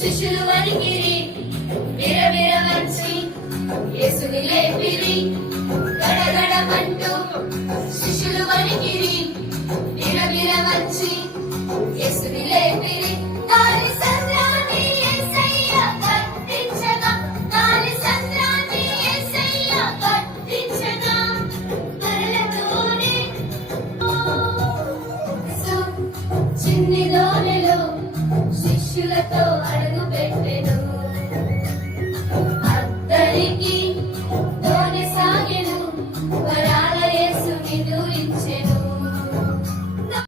శిష్యులు వణికిరి, విరవిర వచ్చి యేసుని లేపిరి. గడగడమంటూ శిష్యులు వణికిరి, విరవిర వచ్చి యేసుని లేపిరి. గాలి సంద్రాన్ని యేసయ్య గద్దించగా, గాలి సంద్రాన్ని యేసయ్య గద్దించగా, మరలతోనే చిన్ని లోనెలో శిష్యులతో అడుగు పెట్టెను. అద్దరికి